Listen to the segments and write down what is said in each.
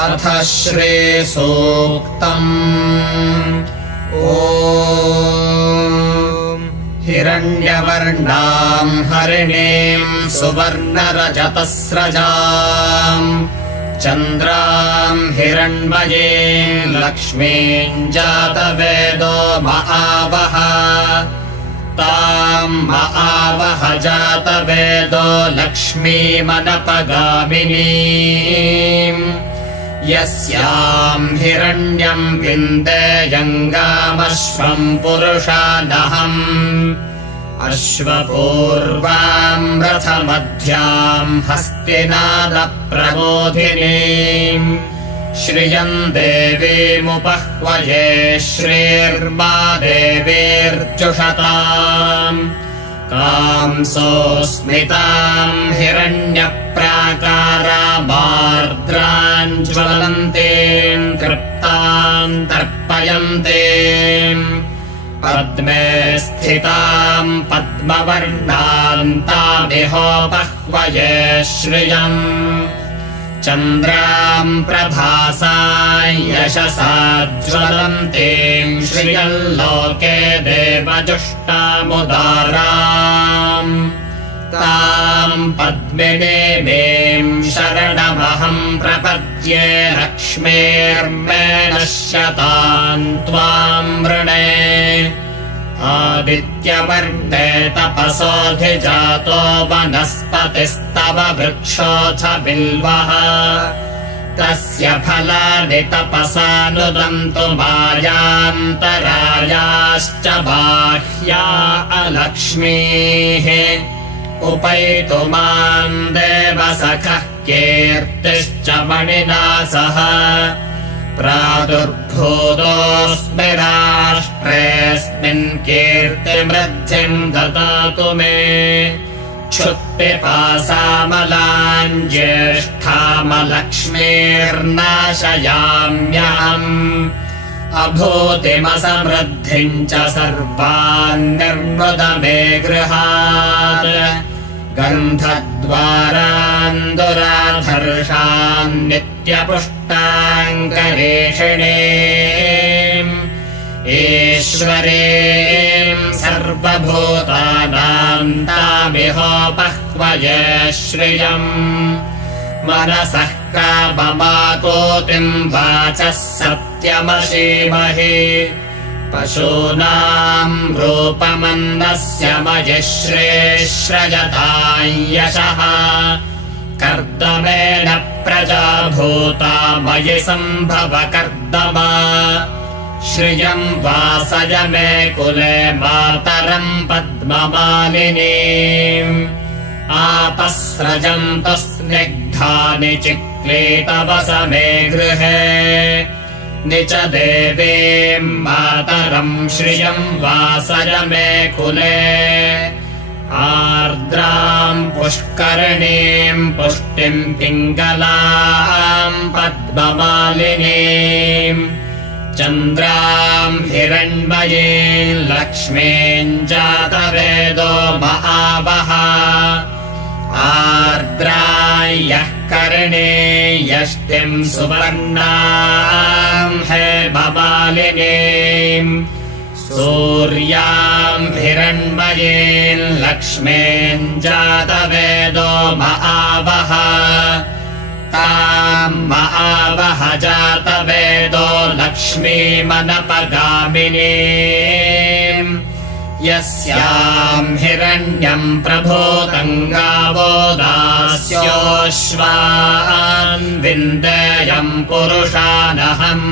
अथ श्रीसूक्तम्। ॐ हिरण्यवर्णाम् हरिणीम् सुवर्णरजतस्रजाम् चन्द्राम् हिरण्मयीम् लक्ष्मीम् जातवेदो महावः ताम् महावः जातवेदो लक्ष्मीमनपगामिनीम् यस्याम् हिरण्यम् विन्देयङ्गामश्वम् पुरुषादहम् अश्वपूर्वाम् रथमध्याम् हस्तिनादप्रबोधिनीम् श्रियम् देवीमुपह्वये श्रीर्मा देवीर्जुषताम् कांसोऽस्मिताम् हिरण्यप्राकारामार्द्राम् ज्वलन्तीम् तृप्ताम् तर्पयन्तीम् पद्मे स्थिताम् पद्मवर्णाम् तामिहोपह्वये श्रियम् चन्द्राम् प्रभासा यशसा ज्वलन्तीम् श्रियल्लोके देवजुष्टामुदाराम् ताम् पद्मिनीमीम् शरणमहम् प्रपद्ये लक्ष्मीर्मे नश्यताम् त्वाम् वृणे आदित्यवर्णे तपसोऽधिजातो वनस्पतिस्तव वृक्षोऽथ बिल्वः तस्य फलानि तपसानुदन्तु मायान्तरायाश्च बाह्या अलक्ष्मीः उपैतु माम् देवसखः कीर्तिश्च मणिना सह प्रादुर्भूतोऽस्मि राष्ट्रेऽस्मिन् कीर्तिमृद्धिम् ददातु मे क्षुत्पिपासामलाम् ज्येष्ठामलक्ष्मीर्नाशयाम्यहम् अभूतिमसमृद्धिम् च सर्वान् निर्मृद मे गृहात् गन्धद्वारान् दुराधर्षान् नित्यपुष्टाङ्करेषिणीम् ईश्वरीम् सर्वभूतानाम् तामिहोपह्वये श्रियम् मनसः काममाकोतिम् वाचः सत्यमशीमहि पशूनाम् रूपमन्दस्य मयिश्रेश्रयताम् यशः कर्दमेन प्रजा भूता मयि सम्भव कर्दमा श्रियम् वासय मे कुले मातरम् पद्ममालिनीम् आपस्रजन्तु स्निग्धानि चिक्लीतवस मे गृहे निच देवीम् मातरम् श्रियम् वासय मे कुले आर्द्राम् पुष्करिणीम् पुष्टिम् पिङ्गलाम् पद्ममालिनीम् चन्द्राम् हिरण्मयीम् लक्ष्मीम् जातवेदो महावः आर्द्रायः कर्णे यष्टिम् सुवर्णाम् हेममालिनीम् सूर्याम् हिरण्मयीम् लक्ष्मीम् जातवेदो महावः ताम् महावः जातवेदो लक्ष्मीमनपगामिनीम् यस्याम् हिरण्यम् प्रभूतम् गावो दास्योऽश्वान् विन्देयम् पुरुषानहम्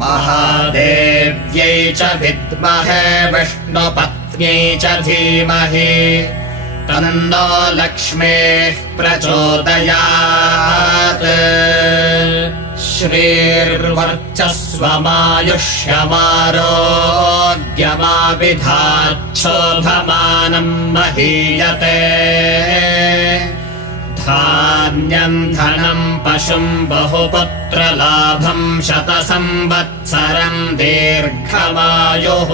महादेव्यै च विद्महे विष्णुपत्न्यै च धीमहि तन्नो लक्ष्मीः प्रचोदयात् श्रीर्वर्चस्वमायुष्यमारोग्यमाविधाच्छोभमानम् महीयते धान्यम् धनम् पशुम् बहुपुत्रलाभम् शतसंवत्सरम् दीर्घमायुः।